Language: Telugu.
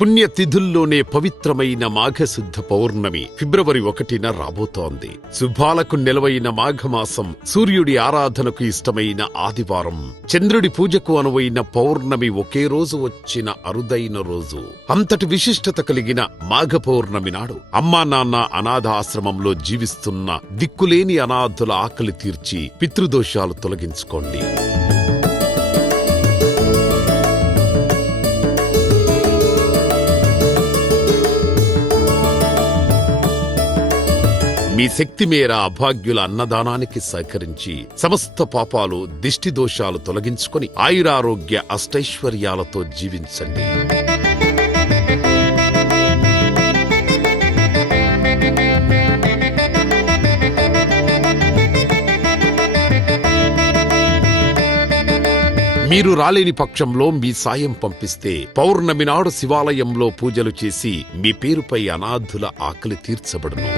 పుణ్యతిథుల్లోనే పవిత్రమైన మాఘశుద్ధ పౌర్ణమి ఫిబ్రవరి 1న రాబోతోంది. శుభాలకు నెలవైన మాఘమాసం, సూర్యుడి ఆరాధనకు ఇష్టమైన ఆదివారం, చంద్రుడి పూజకు అనువైన పౌర్ణమి ఒకే రోజు వచ్చిన అరుదైన రోజు. అంతటి విశిష్టత కలిగిన మాఘ పౌర్ణమి నాడు అమ్మా నాన్న అనాథాశ్రమంలో జీవిస్తున్న దిక్కులేని అనాథుల ఆకలి తీర్చి పితృదోషాలు తొలగించుకోండి. మీ శక్తి మేర అభాగ్యుల అన్నదానానికి సహకరించి సమస్త పాపాలు, దిష్టి దోషాలు తొలగించుకొని ఆయురారోగ్య అష్టైశ్వర్యాలతో జీవించండి. మీరు రాలేని పక్షంలో మీ సాయం పంపిస్తే పౌర్ణమి నాడు శివాలయంలో పూజలు చేసి మీ పేరుపై అనాథుల ఆకలి తీర్చబడును.